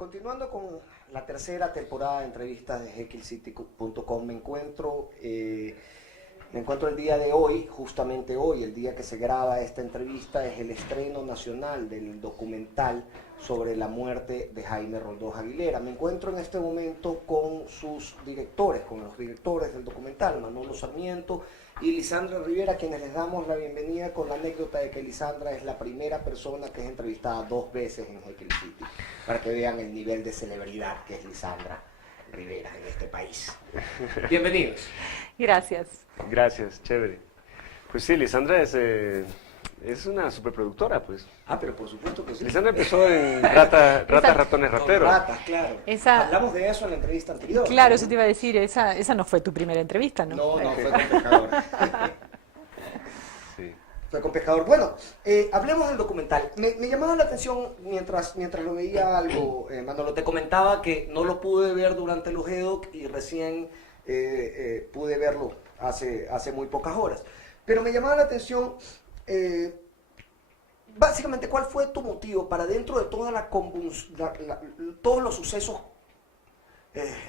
Continuando con la tercera temporada de entrevistas de jekyllcity.com, me encuentro el día de hoy, justamente hoy, el día que se graba esta entrevista, es el estreno nacional del documental sobre la muerte de Jaime Roldós Aguilera. Me encuentro en este momento con sus directores, con los directores del documental, Manolo Sarmiento y Lisandra Rivera, quienes les damos la bienvenida con la anécdota de que Lisandra es la primera persona que es entrevistada 2 veces en Jekyll City, para que vean el nivel de celebridad que es Lisandra Rivera en este país. Bienvenidos. Gracias. Gracias, chévere. Pues sí, Lisandra es una superproductora, pues. Ah, pero por supuesto que sí. Lisandra empezó en Ratas, Ratones, Rateros. Con ratas, claro. Hablamos de eso en la entrevista anterior. Claro, ¿no? eso te iba a decir, esa no fue tu primera entrevista, ¿no? No, fue con Pescador. Sí. Fue con Pescador. Bueno, hablemos del documental. Me llamaba la atención mientras lo veía algo, Manolo. Te comentaba que no lo pude ver durante los EDOC y recién pude verlo hace muy pocas horas. Pero me llamaba la atención, básicamente, ¿cuál fue tu motivo para dentro de toda todos los sucesos,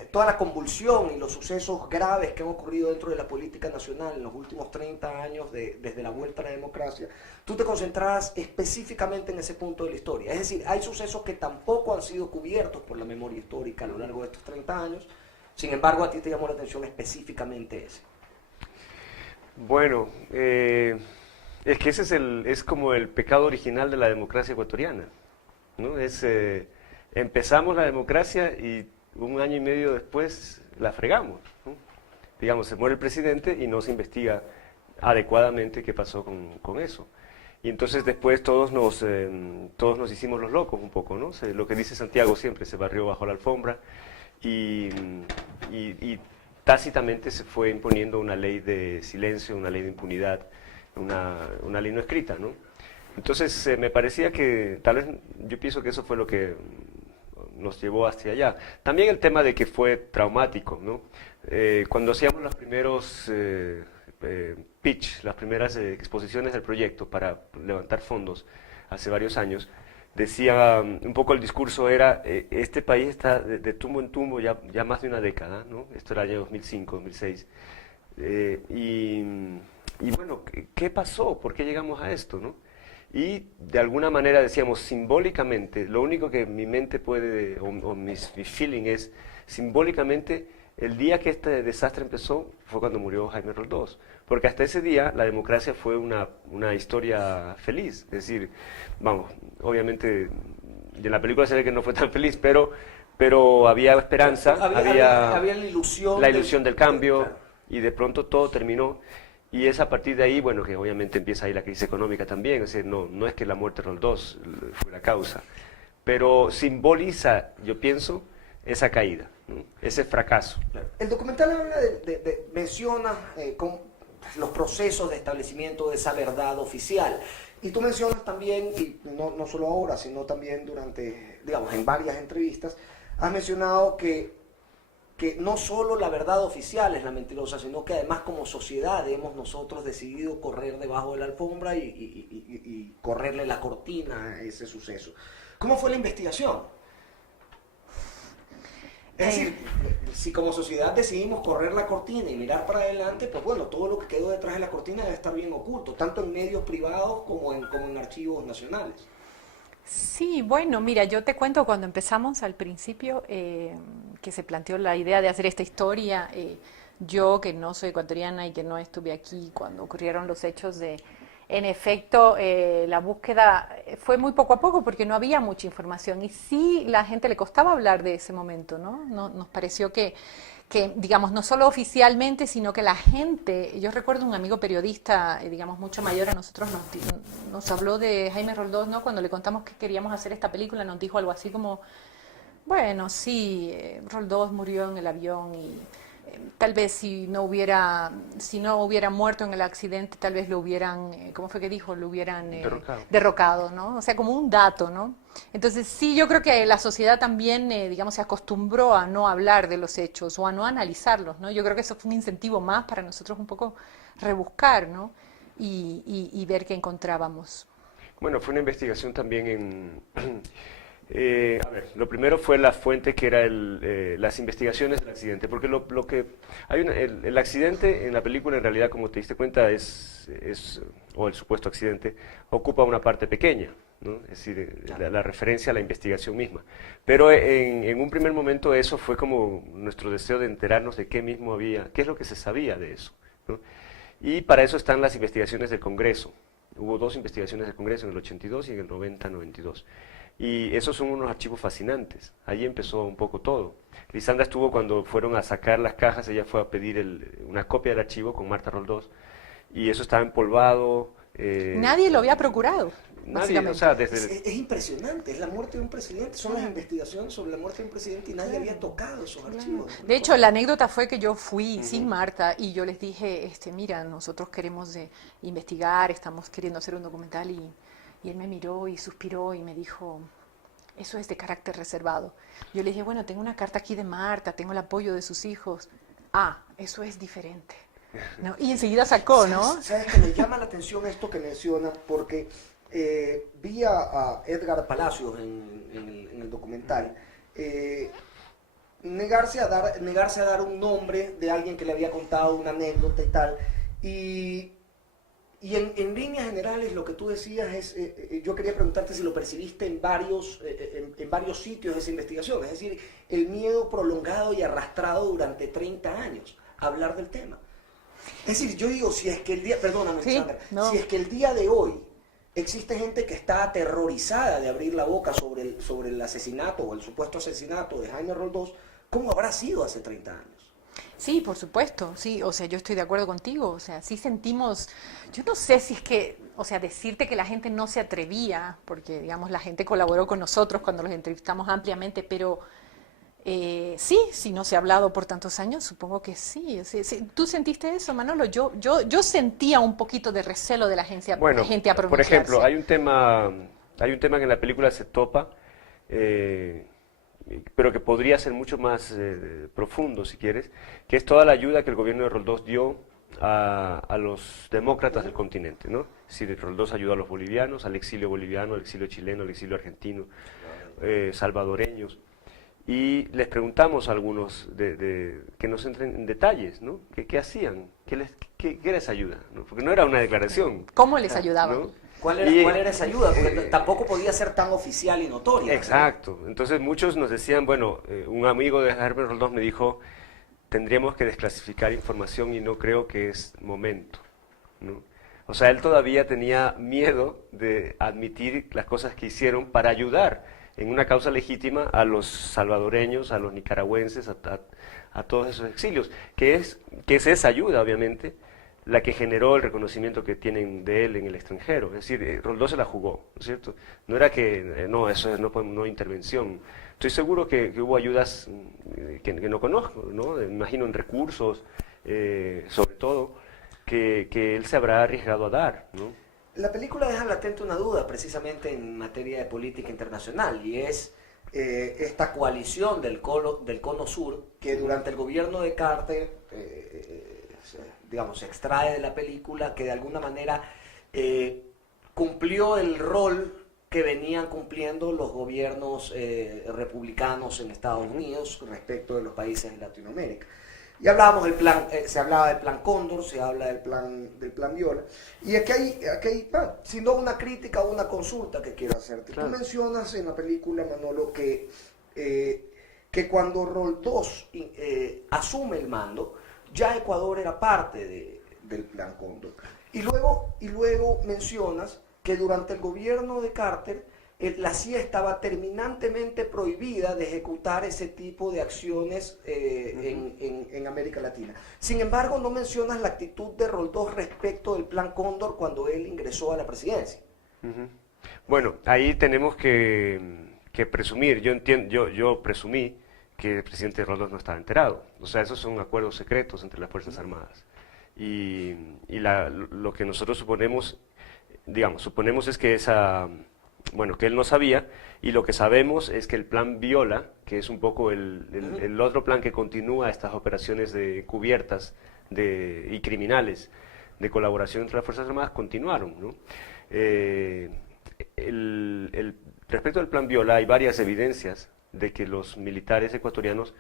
toda la convulsión y los sucesos graves que han ocurrido dentro de la política nacional en los últimos 30 años desde la vuelta a la democracia, tú te concentrabas específicamente en ese punto de la historia? Es decir, hay sucesos que tampoco han sido cubiertos por la memoria histórica a lo largo de estos 30 años, sin embargo, a ti te llamó la atención específicamente ese. Bueno, es que ese es como el pecado original de la democracia ecuatoriana, ¿no? Empezamos la democracia y 1 año y medio después la fregamos, ¿no? Digamos, se muere el presidente y no se investiga adecuadamente qué pasó con eso. Y entonces después todos nos hicimos los locos un poco, ¿no? Lo que dice Santiago siempre, se barrió bajo la alfombra y tácitamente se fue imponiendo una ley de silencio, una ley de impunidad, una ley no escrita, ¿no? Entonces me parecía que, tal vez, yo pienso que eso fue lo que nos llevó hacia allá. También el tema de que fue traumático, ¿no? Cuando hacíamos los primeros pitch, las primeras exposiciones del proyecto para levantar fondos hace varios años, decía, un poco el discurso era, este país está de tumbo en tumbo ya más de una década, ¿no? Esto era el año 2005, 2006. Y bueno, ¿qué pasó? ¿Por qué llegamos a esto, no? Y de alguna manera decíamos, simbólicamente, lo único que mi mente puede, o mi feeling es, simbólicamente, el día que este desastre empezó fue cuando murió Jaime Roldós. Porque hasta ese día la democracia fue una historia feliz. Es decir, vamos, obviamente en la película se ve que no fue tan feliz, pero había esperanza, había la ilusión del cambio, claro. Y de pronto todo terminó. Y es a partir de ahí, bueno, que obviamente empieza ahí la crisis económica también. Es decir, no es que la muerte de Roldós fue la causa, pero simboliza, yo pienso, esa caída, ¿no? Ese fracaso. El documental habla menciona los procesos de establecimiento de esa verdad oficial. Y tú mencionas también, y no solo ahora, sino también durante, digamos, en varias entrevistas, has mencionado que no solo la verdad oficial es la mentirosa, sino que además como sociedad hemos nosotros decidido correr debajo de la alfombra y correrle la cortina a ese suceso. ¿Cómo fue la investigación? Es decir, si como sociedad decidimos correr la cortina y mirar para adelante, pues bueno, todo lo que quedó detrás de la cortina debe estar bien oculto, tanto en medios privados como en archivos nacionales. Sí, bueno, mira, yo te cuento cuando empezamos al principio, que se planteó la idea de hacer esta historia, yo que no soy ecuatoriana y que no estuve aquí cuando ocurrieron los hechos en efecto, la búsqueda fue muy poco a poco porque no había mucha información y sí la gente le costaba hablar de ese momento, ¿no? Nos pareció que, digamos, no solo oficialmente, sino que la gente, yo recuerdo un amigo periodista, digamos, mucho mayor a nosotros, nos habló de Jaime Roldós, ¿no? Cuando le contamos que queríamos hacer esta película, nos dijo algo así como, bueno, sí, Roldós murió en el avión y tal vez si no hubiera muerto en el accidente, tal vez lo hubieran, ¿cómo fue que dijo? Lo hubieran derrocado, ¿no? O sea, como un dato, ¿no? Entonces, sí, yo creo que la sociedad también, digamos, se acostumbró a no hablar de los hechos o a no analizarlos, ¿no? Yo creo que eso fue un incentivo más para nosotros un poco rebuscar, ¿no? Y ver qué encontrábamos. Bueno, fue una investigación también A ver, lo primero fue la fuente que era las investigaciones del accidente, porque lo que hay el accidente en la película en realidad, como te diste cuenta, o el supuesto accidente, ocupa una parte pequeña, ¿no? Es decir, la referencia a la investigación misma. Pero en un primer momento eso fue como nuestro deseo de enterarnos de qué mismo había, qué es lo que se sabía de eso, ¿no? Y para eso están las investigaciones del Congreso. Hubo 2 investigaciones del Congreso, en el 82 y en el 90-92. Y esos son unos archivos fascinantes. Allí empezó un poco todo. Lisandra estuvo cuando fueron a sacar las cajas, ella fue a pedir una copia del archivo con Marta Roldós, y eso estaba empolvado. Nadie lo había procurado, Nadie, o sea, desde... Es impresionante, es la muerte de un presidente, son las investigaciones sobre la muerte de un presidente y nadie había tocado esos archivos. De hecho, la anécdota fue que yo fui sin Marta y yo les dije, mira, nosotros queremos investigar, estamos queriendo hacer un documental y él me miró y suspiró y me dijo, eso es de carácter reservado. Yo le dije, bueno, tengo una carta aquí de Marta, tengo el apoyo de sus hijos. Ah, eso es diferente. ¿No? Y enseguida sacó, ¿no? ¿Sabes que me llama la atención esto que menciona? Porque vi a Edgar Palacios en el documental negarse a dar un nombre de alguien que le había contado una anécdota y tal. Y en líneas generales lo que tú decías es, yo quería preguntarte si lo percibiste en varios sitios de esa investigación, es decir, el miedo prolongado y arrastrado durante 30 años a hablar del tema. Es decir, yo digo, si es que el día, perdóname, sí, Sandra, no. si es que el día de hoy existe gente que está aterrorizada de abrir la boca sobre el asesinato o el supuesto asesinato de Jaime Roldós, ¿cómo habrá sido hace 30 años? Sí, por supuesto, sí, o sea, yo estoy de acuerdo contigo, o sea, sí sentimos, yo no sé si es que, o sea, decirte que la gente no se atrevía, porque, digamos, la gente colaboró con nosotros cuando los entrevistamos ampliamente, pero sí, si no se ha hablado por tantos años, supongo que sí, sí. ¿Tú sentiste eso, Manolo? Yo sentía un poquito de recelo de la gente a pronunciarse. Por ejemplo, hay un tema que en la película se topa, pero que podría ser mucho más profundo, si quieres, que es toda la ayuda que el gobierno de Roldós dio a los demócratas del continente, ¿no? Es decir, Roldós ayudó a los bolivianos, al exilio boliviano, al exilio chileno, al exilio argentino, salvadoreños. Y les preguntamos a algunos que nos entren en detalles, ¿no? ¿Qué hacían? ¿Qué era esa ayuda? ¿No? Porque no era una declaración. ¿Cómo les ayudaban? ¿No? ¿Cuál era esa ayuda? Porque tampoco podía ser tan oficial y notoria. Exacto. Entonces muchos nos decían, bueno, un amigo de Jaime Roldós me dijo, tendríamos que desclasificar información y no creo que es momento, ¿no? O sea, él todavía tenía miedo de admitir las cosas que hicieron para ayudar en una causa legítima a los salvadoreños, a los nicaragüenses, a todos esos exilios, que es esa ayuda, obviamente, la que generó el reconocimiento que tienen de él en el extranjero. Es decir, Roldós se la jugó, ¿no es cierto? No era que, no, eso no intervención. Estoy seguro que hubo ayudas que no conozco, ¿no? Me imagino en recursos, sobre todo, que él se habrá arriesgado a dar, ¿no? La película deja latente una duda precisamente en materia de política internacional y es esta coalición del cono sur que durante el gobierno de Carter, digamos, se extrae de la película, que de alguna manera cumplió el rol que venían cumpliendo los gobiernos republicanos en Estados Unidos respecto de los países de Latinoamérica. Y hablábamos del plan, se hablaba del plan Cóndor, se habla del plan Viola. Y aquí hay si no una crítica o una consulta que quiero hacerte. Claro. Tú mencionas en la película, Manolo, que cuando Roldós asume el mando, ya Ecuador era parte del plan Cóndor. Y luego mencionas que durante el gobierno de Carter, la CIA estaba terminantemente prohibida de ejecutar ese tipo de acciones en América Latina. Sin embargo, no mencionas la actitud de Roldós respecto del plan Cóndor cuando él ingresó a la presidencia. Bueno, ahí tenemos que presumir. Yo presumí que el presidente Roldós no estaba enterado. O sea, esos son acuerdos secretos entre las Fuerzas Armadas. Y lo que nosotros suponemos es que que él no sabía, y lo que sabemos es que el plan Viola, que es un poco el otro plan que continúa estas operaciones cubiertas y criminales de colaboración entre las Fuerzas Armadas, continuaron, ¿no? respecto al plan Viola, hay varias evidencias de que los militares ecuatorianos,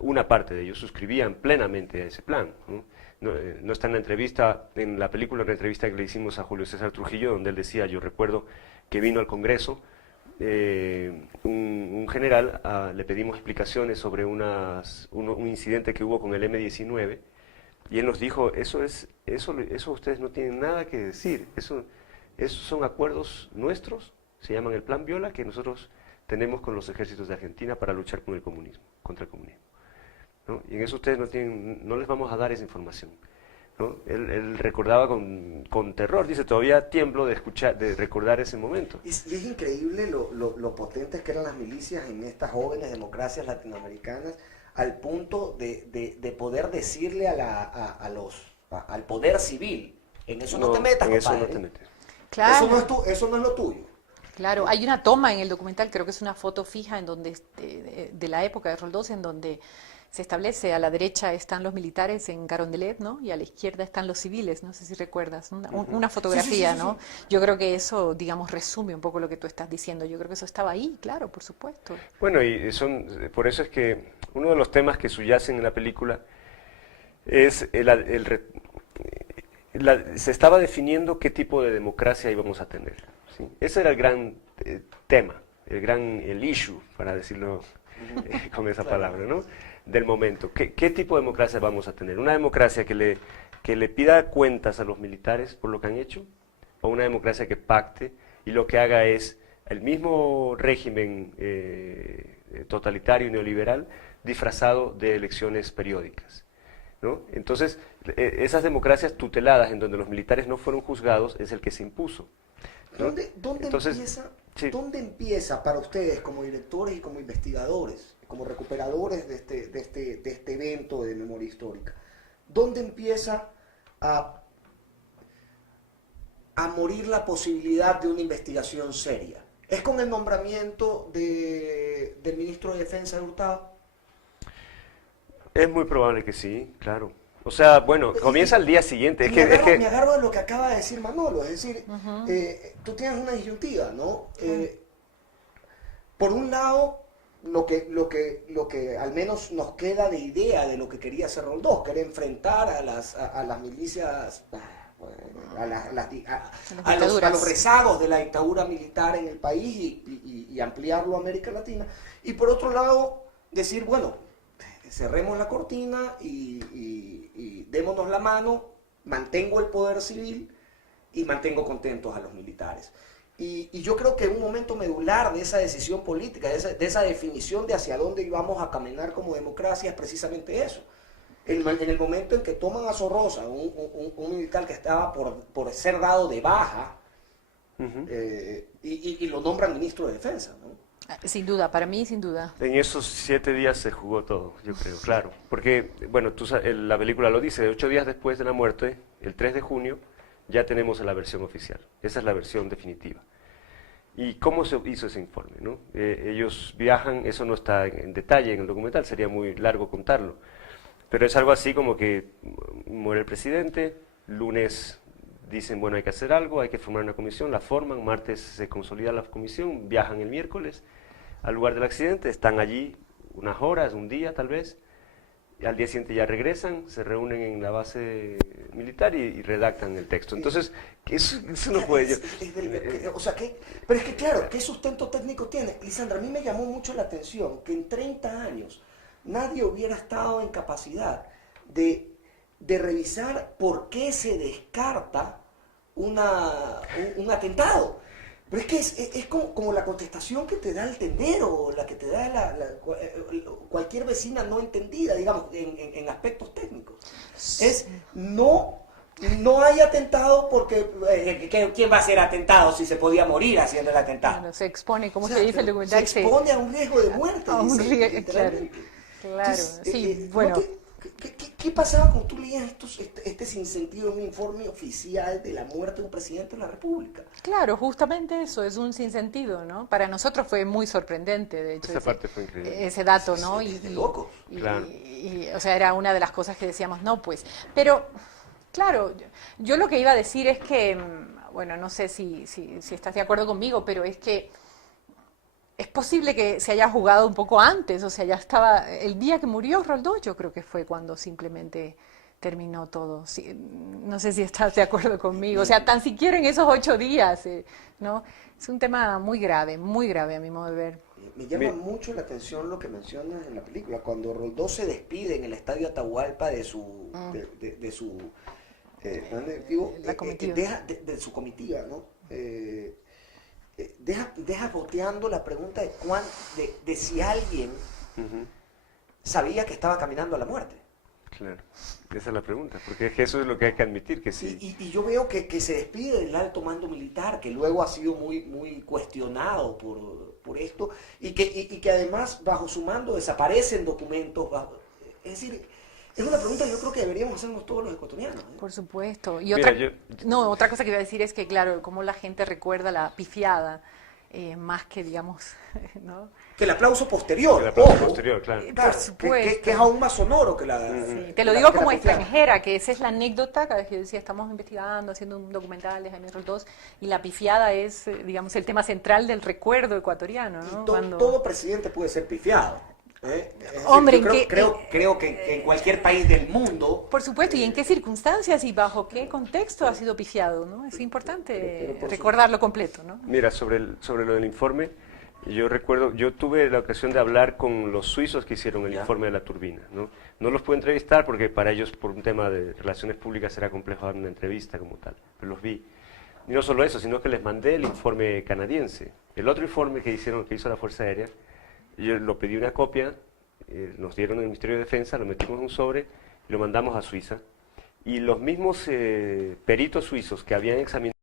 una parte de ellos, suscribían plenamente a ese plan, ¿no? No está en la entrevista, en la película, en la entrevista que le hicimos a Julio César Trujillo, donde él decía, yo recuerdo que vino al Congreso, un general, le pedimos explicaciones sobre un incidente que hubo con el M-19, y él nos dijo, eso ustedes no tienen nada que decir, esos son acuerdos nuestros, se llaman el Plan Viola, que nosotros tenemos con los ejércitos de Argentina para luchar con el comunismo, contra el comunismo, ¿no? Y en eso ustedes no les vamos a dar esa información, ¿no? Él recordaba con terror, dice, todavía tiemblo de recordar ese momento. Y es increíble lo potentes que eran las milicias en estas jóvenes democracias latinoamericanas, al punto de poder decirle al poder civil, en eso no te metas, en compadre. eso no te metes. Claro. Eso no es lo tuyo. Claro, hay una toma en el documental, creo que es una foto fija en donde de la época de Roldós, en donde se establece, a la derecha están los militares en Carondelet, ¿no? Y a la izquierda están los civiles, no sé si recuerdas, una fotografía, Sí. ¿no? Yo creo que eso, digamos, resume un poco lo que tú estás diciendo. Yo creo que eso estaba ahí, claro, por supuesto. Bueno, por eso es que uno de los temas que subyacen en la película es se estaba definiendo qué tipo de democracia íbamos a tener, ¿sí? Ese era el gran tema, el issue, para decirlo con esa palabra, ¿no? Del momento. ¿Qué tipo de democracia vamos a tener? ¿Una democracia que le pida cuentas a los militares por lo que han hecho? ¿O una democracia que pacte y lo que haga es el mismo régimen totalitario y neoliberal disfrazado de elecciones periódicas, ¿no? Entonces, esas democracias tuteladas en donde los militares no fueron juzgados es el que se impuso, ¿no? ¿Dónde empieza para ustedes como directores y como investigadores, como recuperadores de este evento de memoria histórica? ¿Dónde empieza a morir la posibilidad de una investigación seria? ¿Es con el nombramiento del ministro de Defensa de Hurtado? Es muy probable que sí, claro. O sea, bueno, comienza al día siguiente. Me agarro de lo que acaba de decir Manolo, es decir, tú tienes una disyuntiva, ¿no? Por un lado, lo que al menos nos queda de idea de lo que quería hacer Roldós, que era enfrentar a las milicias, a los rezagos de la dictadura militar en el país y ampliarlo a América Latina. Y por otro lado, decir, bueno, cerremos la cortina y démonos la mano, mantengo el poder civil y mantengo contentos a los militares. Y yo creo que un momento medular de esa decisión política, de esa definición de hacia dónde íbamos a caminar como democracia es precisamente eso. En el momento en que toman a Sorrosa, un militar que estaba por ser dado de baja, y lo nombran ministro de Defensa, ¿no? Sin duda, para mí sin duda. En esos 7 días se jugó todo, yo creo, claro. Porque, bueno, la película lo dice, 8 días después de la muerte, el 3 de junio, ya tenemos la versión oficial. Esa es la versión definitiva. ¿Y cómo se hizo ese informe, ¿no? Ellos viajan, eso no está en detalle en el documental, sería muy largo contarlo. Pero es algo así como que muere el presidente, lunes dicen, bueno, hay que hacer algo, hay que formar una comisión, la forman, martes se consolida la comisión, viajan el miércoles al lugar del accidente, están allí unas horas, un día tal vez, y al día siguiente ya regresan, se reúnen en la base militar y redactan el texto. Entonces, eso no puede... Pero es que claro, ¿qué sustento técnico tiene? Lisandra, a mí me llamó mucho la atención que en 30 años nadie hubiera estado en capacidad de revisar por qué se descarta un atentado. Pero es que es como la contestación que te da el tendero, la que te da cualquier vecina no entendida, digamos, en aspectos técnicos. Es no hay atentado porque ¿quién va a hacer atentado si se podía morir haciendo el atentado? Bueno, se expone, como se dice el documental, se expone a un riesgo de muerte. A un riesgo, claro. Entonces, Sí, bueno. ¿Qué pasaba cuando tú leías este sinsentido en un informe oficial de la muerte de un presidente de la República? Claro, justamente eso, es un sinsentido, ¿no? Para nosotros fue muy sorprendente, de hecho, Esa parte fue increíble. Ese dato, ¿no? Es de locos. Claro. O sea, era una de las cosas que decíamos, no, pues. Pero, claro, yo lo que iba a decir es que, bueno, no sé si estás de acuerdo conmigo, pero es que es posible que se haya jugado un poco antes, o sea, ya estaba, el día que murió Roldós, yo creo que fue cuando simplemente terminó todo. Sí, no sé si estás de acuerdo conmigo, o sea, tan siquiera en esos 8 días, ¿no? Es un tema muy grave a mi modo de ver. Me llama mucho la atención lo que mencionas en la película, cuando Roldós se despide en el estadio Atahualpa de su, de su, ¿dónde digo? La comitiva. De su comitiva, ¿no? Deja boteando la pregunta de si alguien sabía que estaba caminando a la muerte. Claro, esa es la pregunta, porque es que eso es lo que hay que admitir, que sí. Y yo veo que se despide del alto mando militar, que luego ha sido muy cuestionado por esto, y que además bajo su mando desaparecen documentos. Es decir, es una pregunta que yo creo que deberíamos hacernos todos los ecuatorianos, ¿eh? Por supuesto. Y Mira, otra cosa que iba a decir es que, claro, cómo la gente recuerda la pifiada, más que, digamos, ¿no? Que el aplauso posterior, el aplauso ojo, posterior, claro. claro, Por supuesto. que es aún más sonoro que la... Sí, te lo que digo que como pifiada. extranjera, que esa es la anécdota, cada vez que yo decía, estamos investigando, haciendo un documental de Jaime Roldós, y la pifiada es, digamos, el tema central del recuerdo ecuatoriano, ¿no? Y todo presidente puede ser pifiado. Es decir, Hombre, yo creo que en cualquier país del mundo... Por supuesto, y en qué circunstancias y bajo qué contexto ha sido pifiado, ¿no? Es importante recordarlo completo, ¿no? Mira, sobre lo del informe, yo recuerdo, yo tuve la ocasión de hablar con los suizos que hicieron el informe de la turbina, ¿no? No los pude entrevistar porque para ellos, por un tema de relaciones públicas, era complejo dar una entrevista como tal, pero los vi. Y no solo eso, sino que les mandé el informe canadiense. El otro informe que hizo la Fuerza Aérea, yo lo pedí una copia, nos dieron el Ministerio de Defensa, lo metimos en un sobre y lo mandamos a Suiza. Y los mismos peritos suizos que habían examinado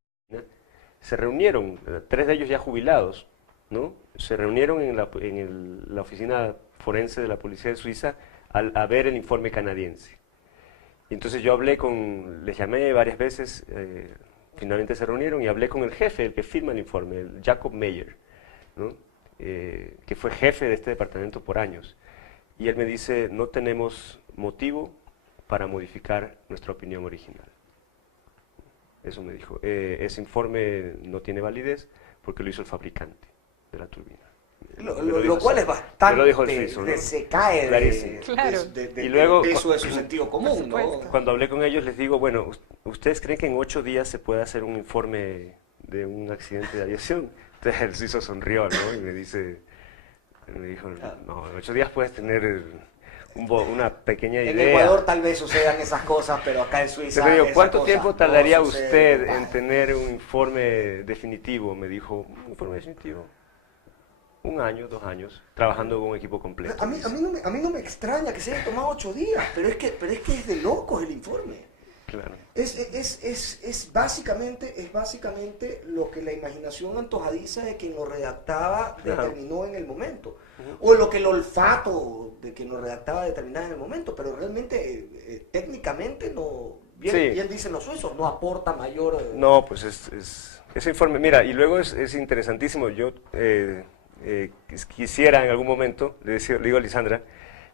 se reunieron, 3 de ellos ya jubilados, ¿no? Se reunieron en la oficina forense de la Policía de Suiza a ver el informe canadiense. Y entonces yo les llamé varias veces, finalmente se reunieron y hablé con el jefe, el que firma el informe, el Jacob Meyer, ¿no? Que fue jefe de este departamento por años. Y él me dice, no tenemos motivo para modificar nuestra opinión original. Eso me dijo. Ese informe no tiene validez porque lo hizo el fabricante de la turbina. Lo cual es bastante, me lo dijo el suizo, ¿no? se cae Claro. Y luego, del peso de su sentido común, ¿no? Cuando hablé con ellos les digo, bueno, ¿ustedes creen que en 8 días se puede hacer un informe de un accidente de aviación? Entonces el suizo sonrió, ¿no? Y me dijo, no, en 8 días puedes tener una pequeña idea. En Ecuador tal vez sucedan esas cosas, pero acá en Suiza... Pero digo, ¿cuánto esas cosas tiempo tardaría no suceden? usted en tener un informe definitivo? Me dijo, ¿un informe definitivo? 1 año, 2 años, trabajando con un equipo completo. A mí no me extraña que se haya tomado 8 días, pero es que es de locos el informe. Claro. Es básicamente lo que la imaginación antojadiza de quien lo redactaba determinó en el momento. O lo que el olfato de quien lo redactaba determinaba en el momento, pero realmente técnicamente no, bien dicen los suizos, no aporta mayor... No, pues ese informe, mira, y luego es interesantísimo, yo quisiera en algún momento, le digo a Lisandra,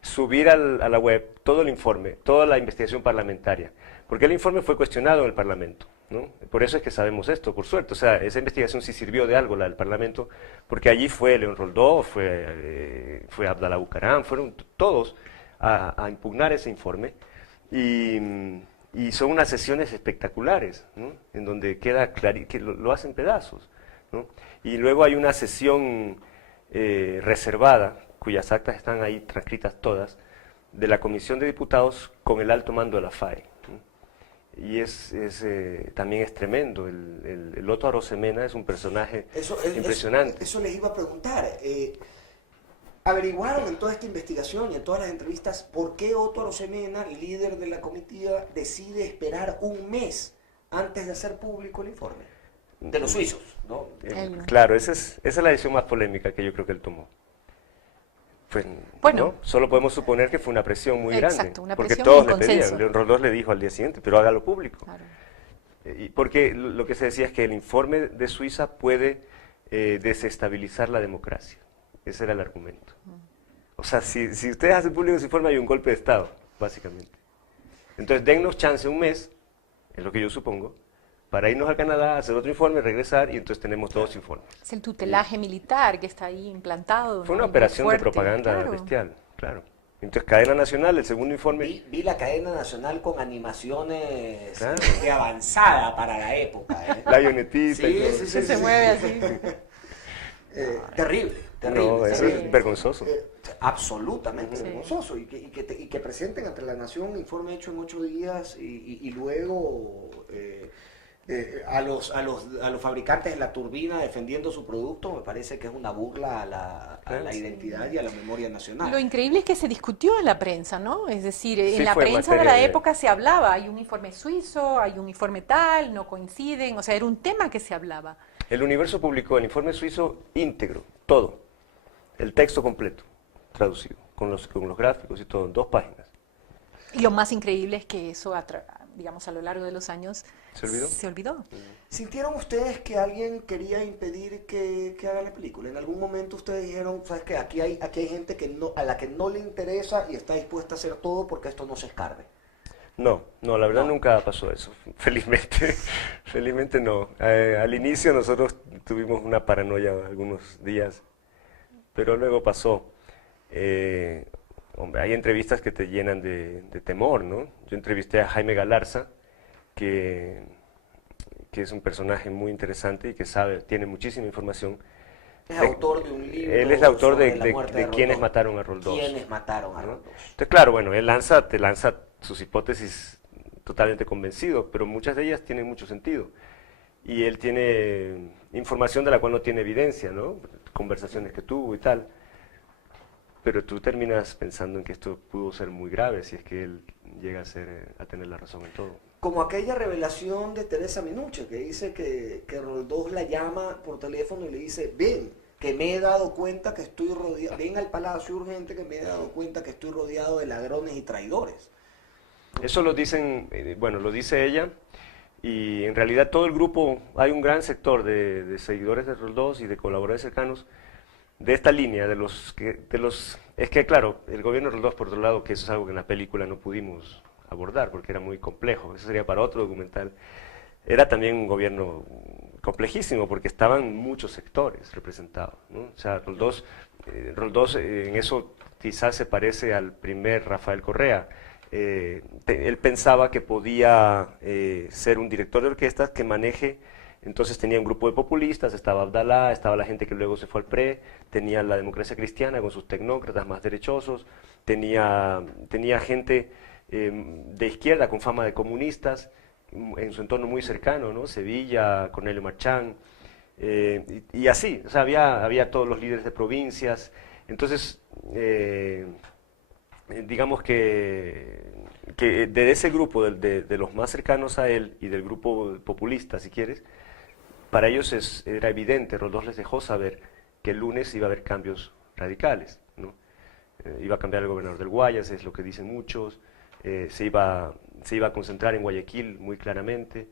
subir a la web todo el informe, toda la investigación parlamentaria, porque el informe fue cuestionado en el Parlamento, ¿no? Por eso es que sabemos esto, por suerte, o sea, esa investigación sí sirvió de algo, la del Parlamento, porque allí fue León Roldós, fue Abdalá Bucaram, fueron todos a impugnar ese informe, y son unas sesiones espectaculares, ¿no? En donde queda claro, que lo hacen pedazos, ¿no? Y luego hay una sesión reservada, cuyas actas están ahí transcritas todas, de la Comisión de Diputados con el alto mando de la FAE. Y también es tremendo. El Otto Arosemena es un personaje impresionante. Eso les iba a preguntar. ¿Averiguaron en toda esta investigación y en todas las entrevistas por qué Otto Arosemena, líder de la comitiva, decide esperar 1 mes antes de hacer público el informe? De los suizos, ¿no? Claro, esa es la decisión más polémica que yo creo que él tomó. Pues, bueno, ¿no? Solo podemos suponer que fue una presión muy grande, una porque presión todos y le un pedían. consenso. León Roldós le dijo al día siguiente, pero hágalo público. Claro. Y porque lo que se decía es que el informe de Suiza puede desestabilizar la democracia. Ese era el argumento. O sea, si ustedes hacen público ese informe hay un golpe de Estado, básicamente. Entonces, dennos chance 1 mes, es lo que yo supongo, para irnos a Canadá, hacer otro informe, regresar, y entonces tenemos dos informes. Es el tutelaje militar que está ahí implantado. Fue ¿no? una operación Fuerte, de propaganda claro. bestial, claro. Entonces, cadena nacional, el segundo informe. Vi la cadena nacional con animaciones Claro. de avanzada para la época. La avionetita y todo. Se mueve así. Terrible, terrible. No, eso terrible. es vergonzoso. Absolutamente Sí. vergonzoso. Y que presenten ante la nación un informe hecho en 8 días y luego a los fabricantes de la turbina defendiendo su producto, me parece que es una burla a la identidad y a la memoria nacional. Lo increíble es que se discutió en la prensa, ¿no? Es decir, Sí, en la fue prensa de materia la de- época se hablaba, hay un informe suizo, hay un informe tal, no coinciden, o sea, era un tema que se hablaba. El Universo publicó el informe suizo íntegro, todo, el texto completo, traducido, con los gráficos y todo, en 2 páginas. Y lo más increíble es que eso, digamos, a lo largo de los años ¿Se olvidó? se olvidó. ¿Sintieron ustedes que alguien quería impedir que haga la película? En algún momento ustedes dijeron, ¿sabes qué? Aquí hay gente a la que no le interesa y está dispuesta a hacer todo porque esto no se escarbe. No, la verdad No. nunca pasó eso, felizmente, felizmente no. Al inicio nosotros tuvimos una paranoia algunos días, pero luego pasó. Hombre, hay entrevistas que te llenan de temor, ¿no? Yo entrevisté a Jaime Galarza, que es un personaje muy interesante y que tiene muchísima información. Es autor de un libro. Él es el autor sobre de, la muerte de quienes Roldós. mataron a Roldós. ¿Quiénes mataron a ¿no? Roldós? Entonces, claro, bueno, él te lanza sus hipótesis totalmente convencido, pero muchas de ellas tienen mucho sentido. Y él tiene información de la cual no tiene evidencia, ¿no? Conversaciones que tuvo y tal. Pero tú terminas pensando en que esto pudo ser muy grave si es que él llega a tener la razón en todo. Como aquella revelación de Teresa Minuche, que dice que Roldós la llama por teléfono y le dice, ven, que me he dado cuenta que estoy rodeado, ven al Palacio urgente, que me he dado cuenta que estoy rodeado de ladrones y traidores. Eso lo dicen, bueno, lo dice ella, y en realidad todo el grupo, hay un gran sector de seguidores de Roldós y de colaboradores cercanos de esta línea, es que claro, el gobierno de Roldós, por otro lado, que eso es algo que en la película no pudimos abordar porque era muy complejo, eso sería para otro documental, era también un gobierno complejísimo porque estaban muchos sectores representados, ¿no? O sea, Roldós en eso quizás se parece al primer Rafael Correa. Él pensaba que podía ser un director de orquestas que maneje, entonces tenía un grupo de populistas, estaba Abdalá, estaba la gente que luego se fue al PRE, tenía la democracia cristiana con sus tecnócratas más derechosos, tenía gente de izquierda con fama de comunistas, en su entorno muy cercano, ¿no? Sevilla, Cornelio Marchán, y así, o sea, había todos los líderes de provincias, entonces digamos que de ese grupo, de los más cercanos a él y del grupo populista, si quieres, para ellos era evidente, Roldós les dejó saber que el lunes iba a haber cambios radicales, ¿no? Iba a cambiar el gobernador del Guayas, es lo que dicen muchos, se iba a concentrar en Guayaquil muy claramente,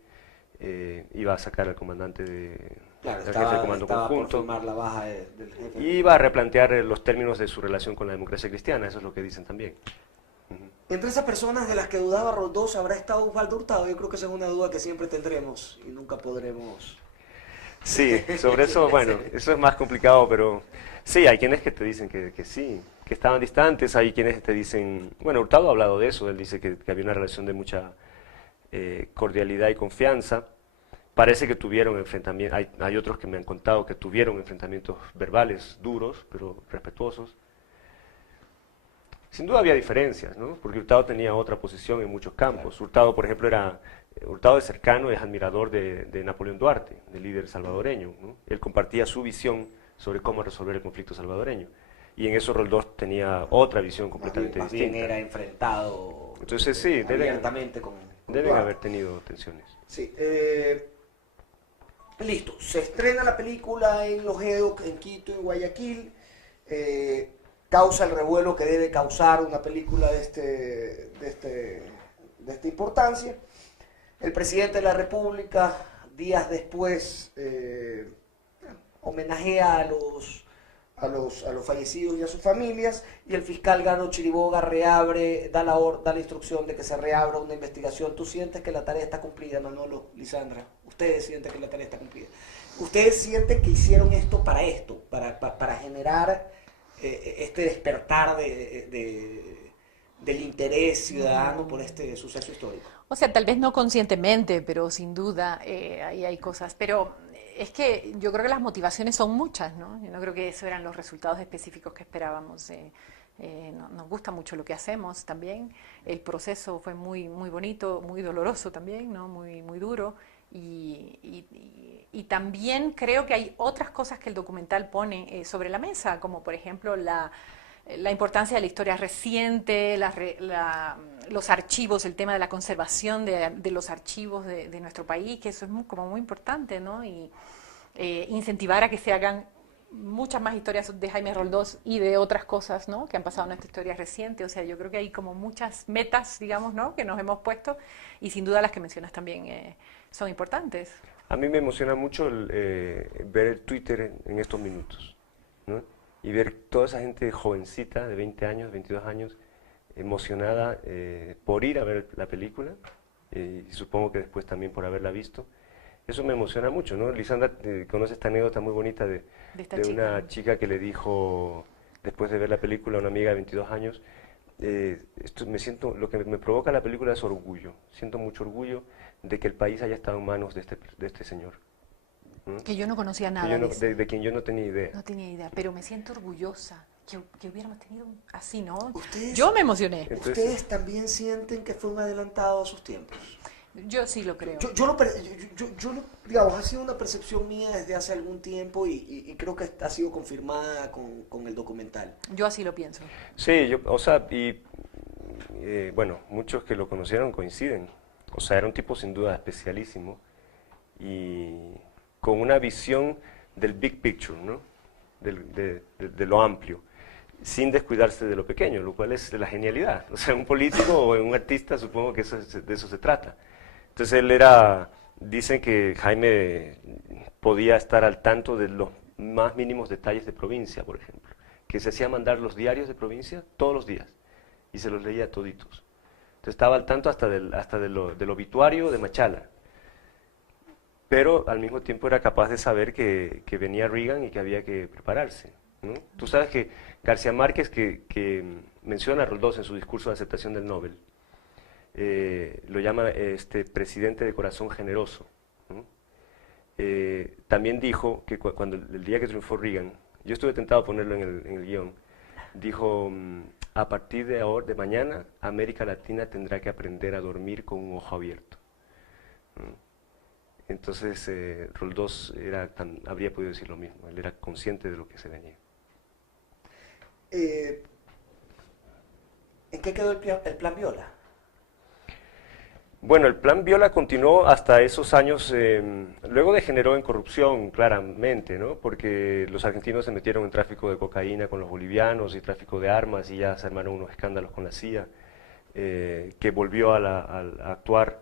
iba a sacar al comandante Claro, del jefe del comando estaba por conjunto, firmar la baja del jefe. y iba a replantear los términos de su relación con la democracia cristiana, eso es lo que dicen también. Entre esas personas de las que dudaba Roldós, ¿habrá estado Osvaldo Hurtado? Yo creo que esa es una duda que siempre tendremos y nunca podremos. Sí, sobre eso, bueno, eso es más complicado, pero sí, hay quienes que te dicen que sí, que estaban distantes, hay quienes te dicen, bueno, Hurtado ha hablado de eso, él dice que había una relación de mucha cordialidad y confianza, parece que tuvieron enfrentamientos, hay otros que me han contado que tuvieron enfrentamientos verbales duros, pero respetuosos. Sin duda había diferencias, ¿no? Porque Hurtado tenía otra posición en muchos campos. Hurtado, por ejemplo, Hurtado de cercano es admirador de Napoleón Duarte, del líder salvadoreño, ¿no? Él compartía su visión sobre cómo resolver el conflicto salvadoreño. Y en eso Roldós tenía otra visión completamente Más bien distinta. era enfrentado Entonces sí, abiertamente con deben Duarte. haber tenido tensiones. Sí. Listo. Se estrena la película en Los Edo, en Quito, en Guayaquil. Causa el revuelo que debe causar una película de esta importancia. El presidente de la República, días después, homenajea a los fallecidos y a sus familias, y el fiscal Garo Chiriboga da la instrucción de que se reabra una investigación. ¿Tú sientes que la tarea está cumplida, Manolo, Lisandra? ¿Ustedes sienten que la tarea está cumplida? ¿Ustedes sienten que hicieron esto, para generar este despertar del interés ciudadano por este suceso histórico? O sea, tal vez no conscientemente, pero sin duda ahí hay cosas. Pero es que yo creo que las motivaciones son muchas, ¿no? Yo no creo que esos eran los resultados específicos que esperábamos. Nos gusta mucho lo que hacemos también. El proceso fue muy, muy bonito, muy doloroso también, ¿no? Muy, muy duro. Y también creo que hay otras cosas que el documental pone sobre la mesa, como por ejemplo la importancia de la historia reciente, los archivos, el tema de la conservación de los archivos de nuestro país, que eso es como muy importante, ¿no? Y incentivar a que se hagan muchas más historias de Jaime Roldós y de otras cosas, ¿no?, que han pasado en nuestra historia reciente. O sea, yo creo que hay como muchas metas, digamos, ¿no?, que nos hemos puesto, y sin duda las que mencionas también son importantes. A mí me emociona mucho ver el Twitter en estos minutos, ¿no? Y ver toda esa gente jovencita de 20 años, 22 años, emocionada por ir a ver la película, y supongo que después también por haberla visto. Eso me emociona mucho, ¿no? Lisandra conoce esta anécdota muy bonita de una chica que le dijo, después de ver la película, a una amiga de 22 años, lo que me provoca la película es orgullo. Siento mucho orgullo de que el país haya estado en manos de este señor. Que yo no conocía nada de quien yo no tenía idea. No tenía idea, pero me siento orgullosa que hubiéramos tenido así, ¿no? ¿Ustedes, yo me emocioné. ¿Ustedes también sienten que fue un adelantado a sus tiempos? Yo sí lo creo. Digamos, ha sido una percepción mía desde hace algún tiempo, y creo que ha sido confirmada con el documental. Yo así lo pienso. Sí, bueno, muchos que lo conocieron coinciden. O sea, era un tipo sin duda especialísimo y con una visión del big picture, ¿no? De lo amplio, sin descuidarse de lo pequeño, lo cual es la genialidad. O sea, un político o un artista, supongo que de eso se trata. Entonces dicen que Jaime podía estar al tanto de los más mínimos detalles de provincia, por ejemplo, que se hacía mandar los diarios de provincia todos los días y se los leía toditos. Entonces estaba al tanto hasta del obituario de Machala, pero al mismo tiempo era capaz de saber que venía Reagan y que había que prepararse, ¿no? Tú sabes que García Márquez, que menciona a Roldós en su discurso de aceptación del Nobel, lo llama presidente de corazón generoso, ¿no? También dijo que cuando el día que triunfó Reagan, yo estuve tentado a ponerlo en el guión, dijo, a partir de mañana, América Latina tendrá que aprender a dormir con un ojo abierto, ¿no? Entonces Roldós habría podido decir lo mismo, él era consciente de lo que se venía. ¿En qué quedó el plan Viola? Bueno, el plan Viola continuó hasta esos años, luego degeneró en corrupción, claramente, ¿no? Porque los argentinos se metieron en tráfico de cocaína con los bolivianos y tráfico de armas, y ya se armaron unos escándalos con la CIA, que volvió a actuar.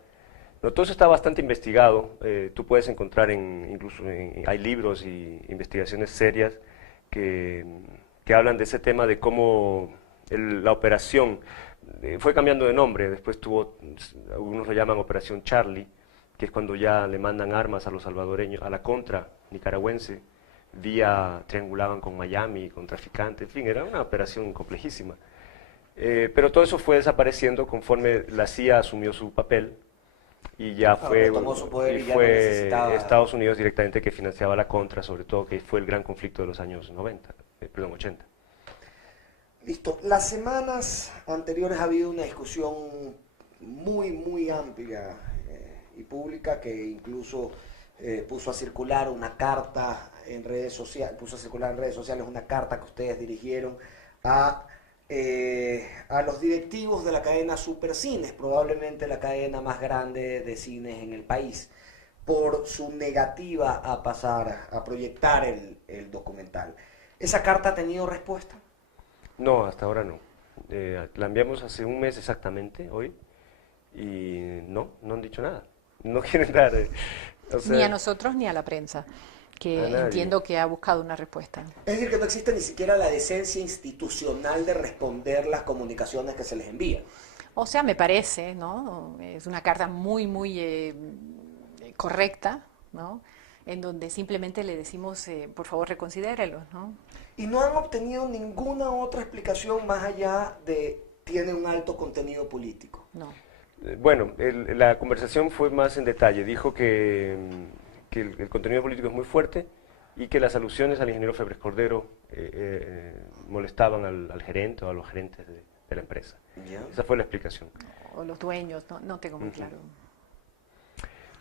No, todo eso está bastante investigado. Tú puedes encontrar incluso hay libros y investigaciones serias que hablan de ese tema, de cómo la operación fue cambiando de nombre. Después algunos lo llaman Operación Charlie, que es cuando ya le mandan armas a los salvadoreños, a la contra nicaragüense, triangulaban con Miami, con traficantes, en fin, era una operación complejísima. Pero todo eso fue desapareciendo conforme la CIA asumió su papel, y ya fue Estados Unidos directamente que financiaba la contra, sobre todo, que fue el gran conflicto de los años 80. Listo. Las semanas anteriores ha habido una discusión muy, muy amplia y pública, que incluso puso a circular una carta en redes sociales, una carta que ustedes dirigieron a los directivos de la cadena Supercines, probablemente la cadena más grande de cines en el país, por su negativa a proyectar el documental. ¿Esa carta ha tenido respuesta? No, hasta ahora no. La enviamos hace un mes exactamente, hoy, y no han dicho nada. No quieren dar... Ni a nosotros ni a la prensa. que A nadie. entiendo que ha buscado una respuesta. Es decir, que no existe ni siquiera la decencia institucional de responder las comunicaciones que se les envían. O sea, me parece, ¿no? Es una carta muy, muy correcta, ¿no? En donde simplemente le decimos, por favor, reconsidérelo, ¿no? Y no han obtenido ninguna otra explicación más allá de tiene un alto contenido político. No. Bueno, la conversación fue más en detalle. Dijo que el contenido político es muy fuerte y que las alusiones al ingeniero Febres Cordero molestaban al gerente o a los gerentes de la empresa. ¿Ya? Esa fue la explicación. O los dueños, no tengo muy claro.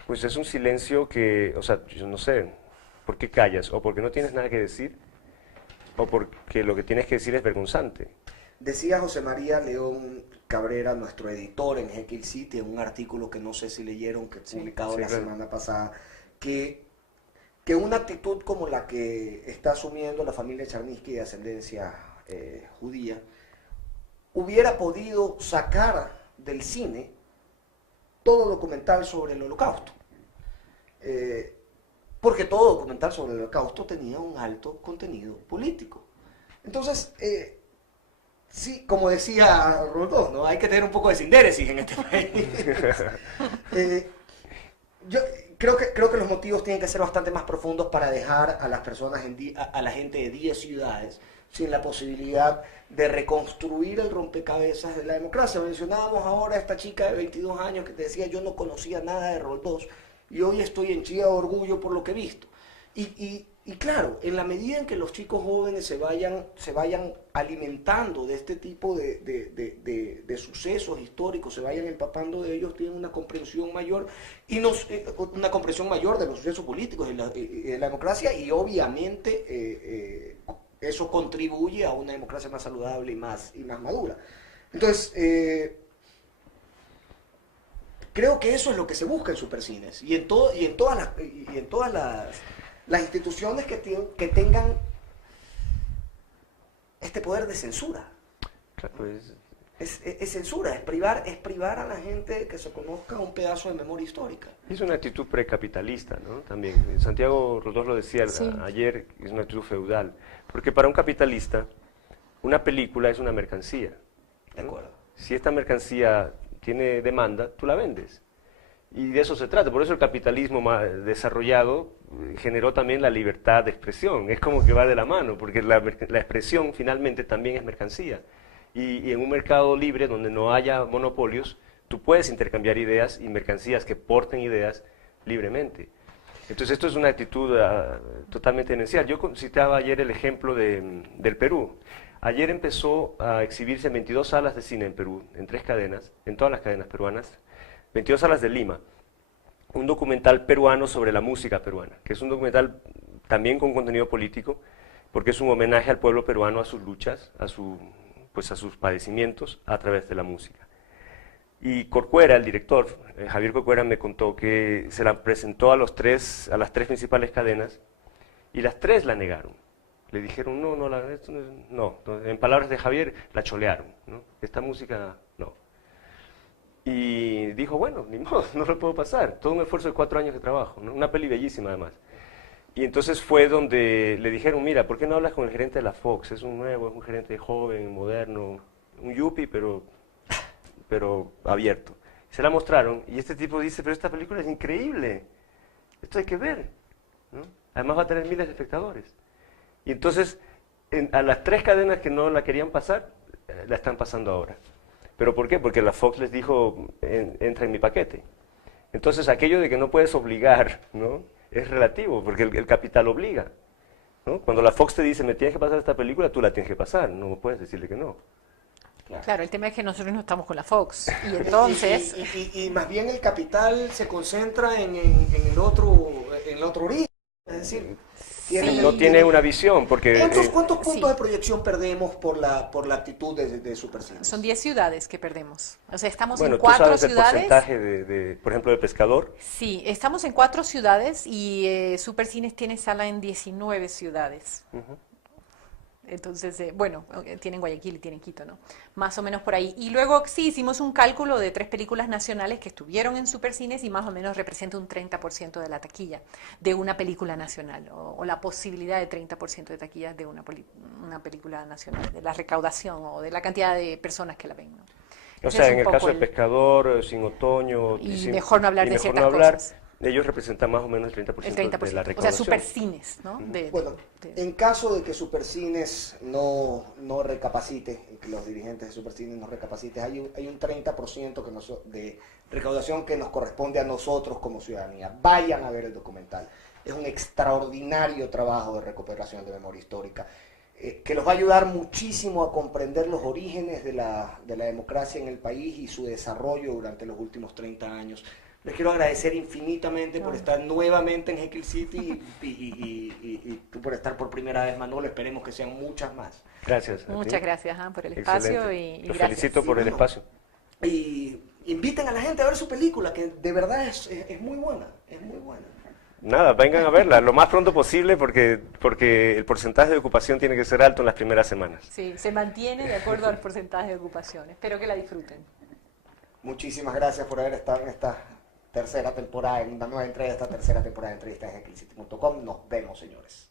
Pues es un silencio que, o sea, yo no sé, ¿por qué callas? ¿O porque no tienes nada que decir? ¿O porque lo que tienes que decir es vergonzante? Decía José María León Cabrera, nuestro editor en Jekyll City, en un artículo que no sé si leyeron, que he publicado sí, la claro. semana pasada, que una actitud como la que está asumiendo la familia Charnisky de ascendencia judía hubiera podido sacar del cine todo documental sobre el Holocausto. Porque todo documental sobre el Holocausto tenía un alto contenido político. Entonces, sí, como decía Rodó, ¿no? Hay que tener un poco de sindéresis en este país. Yo creo que los motivos tienen que ser bastante más profundos para dejar a las personas, a la gente de 10 ciudades, sin la posibilidad de reconstruir el rompecabezas de la democracia. Mencionábamos ahora a esta chica de 22 años que te decía yo no conocía nada de Roldós y hoy estoy henchida de orgullo por lo que he visto. Y claro, en la medida en que los chicos jóvenes se vayan alimentando de este tipo de sucesos históricos, se vayan empapando de ellos, tienen una comprensión mayor una comprensión mayor de los sucesos políticos y de la democracia, y obviamente eso contribuye a una democracia más saludable y más madura. Entonces, creo que eso es lo que se busca en Supercines y en todas las instituciones que tengan este poder de censura. Claro, pues, Es censura, es privar a la gente que se conozca un pedazo de memoria histórica. es una actitud precapitalista, ¿no? También. Santiago Rodós lo decía Sí. ayer, es una actitud feudal. Porque para un capitalista, una película es una mercancía. De acuerdo. Si esta mercancía tiene demanda, tú la vendes. Y de eso se trata. Por eso el capitalismo más desarrollado generó también la libertad de expresión. Es como que va de la mano, porque la expresión finalmente también es mercancía. Y en un mercado libre donde no haya monopolios, tú puedes intercambiar ideas y mercancías que porten ideas libremente. Entonces esto es una actitud totalmente demencial. Yo citaba ayer el ejemplo del Perú. Ayer empezó a exhibirse en 22 salas de cine en Perú, en 3 cadenas, en todas las cadenas peruanas, 22 salas de Lima, un documental peruano sobre la música peruana, que es un documental también con contenido político, porque es un homenaje al pueblo peruano, a sus luchas, a sus padecimientos a través de la música. Y Corcuera, el director, Javier Corcuera, me contó que se la presentó a las tres principales cadenas y las 3 la negaron. Le dijeron, no, en palabras de Javier, la cholearon, ¿no? Esta música, no. Y dijo, bueno, ni modo, no lo puedo pasar. Todo un esfuerzo de 4 años de trabajo, ¿no? Una peli bellísima además. Y entonces fue donde le dijeron, mira, ¿por qué no hablas con el gerente de la Fox? Es un gerente joven, moderno, un yuppie, pero abierto. Se la mostraron y este tipo dice, pero esta película es increíble, esto hay que ver, ¿no? Además va a tener miles de espectadores. Y entonces, a las 3 cadenas que no la querían pasar, la están pasando ahora. ¿Pero por qué? Porque la Fox les dijo, entra en mi paquete. Entonces, aquello de que no puedes obligar, ¿no? Es relativo, porque el capital obliga, ¿no? Cuando la Fox te dice, me tienes que pasar esta película, tú la tienes que pasar, no puedes decirle que no. Claro, el tema es que nosotros no estamos con la Fox. Y entonces... Y más bien el capital se concentra en el otro origen. Es decir, No tiene una visión, porque... ¿Cuántos puntos Sí. de proyección perdemos por la actitud de Supercines? Son 10 ciudades que perdemos. O sea, estamos Bueno, en tú 4 sabes el ciudades. porcentaje, por ejemplo, de Pescador. Sí, estamos en 4 ciudades y Supercines tiene sala en 19 ciudades. Entonces, bueno, tienen Guayaquil y tienen Quito, ¿no? Más o menos por ahí. Y luego sí hicimos un cálculo de 3 películas nacionales que estuvieron en Supercines y más o menos representa un 30% de la taquilla de una película nacional, o la posibilidad de 30% de taquillas de una película nacional, de la recaudación o de la cantidad de personas que la ven, ¿no? O Ese sea, es en un el poco caso de Pescador, Sin Otoño y Sin- mejor no hablar y de Mejor ciertas no hablar, cosas. ellos representan más o menos el 30%, El de la 30%, o sea, recaudación. Supercines, ¿no? Bueno, en caso de que Supercines no recapacite, y que los dirigentes de Supercines no recapaciten, hay un 30% de recaudación que nos corresponde a nosotros como ciudadanía. Vayan a ver el documental. Es un extraordinario trabajo de recuperación de memoria histórica, que los va a ayudar muchísimo a comprender los orígenes de la democracia en el país y su desarrollo durante los últimos 30 años. Les quiero agradecer infinitamente por estar nuevamente en Jekyll City y por estar por primera vez, Manuel. Esperemos que sean muchas más. Gracias. a ti. Muchas gracias por el espacio Excelente. y Los gracias. felicito por el espacio. Y inviten a la gente a ver su película, que de verdad es muy buena, es muy buena. Nada, vengan a verla lo más pronto posible porque el porcentaje de ocupación tiene que ser alto en las primeras semanas. Sí, se mantiene de acuerdo al porcentaje de ocupación. Espero que la disfruten. Muchísimas gracias por haber estado en esta tercera temporada, en una nueva entrega de esta tercera temporada de entrevistas en Jekyllcity.com. Nos vemos, señores.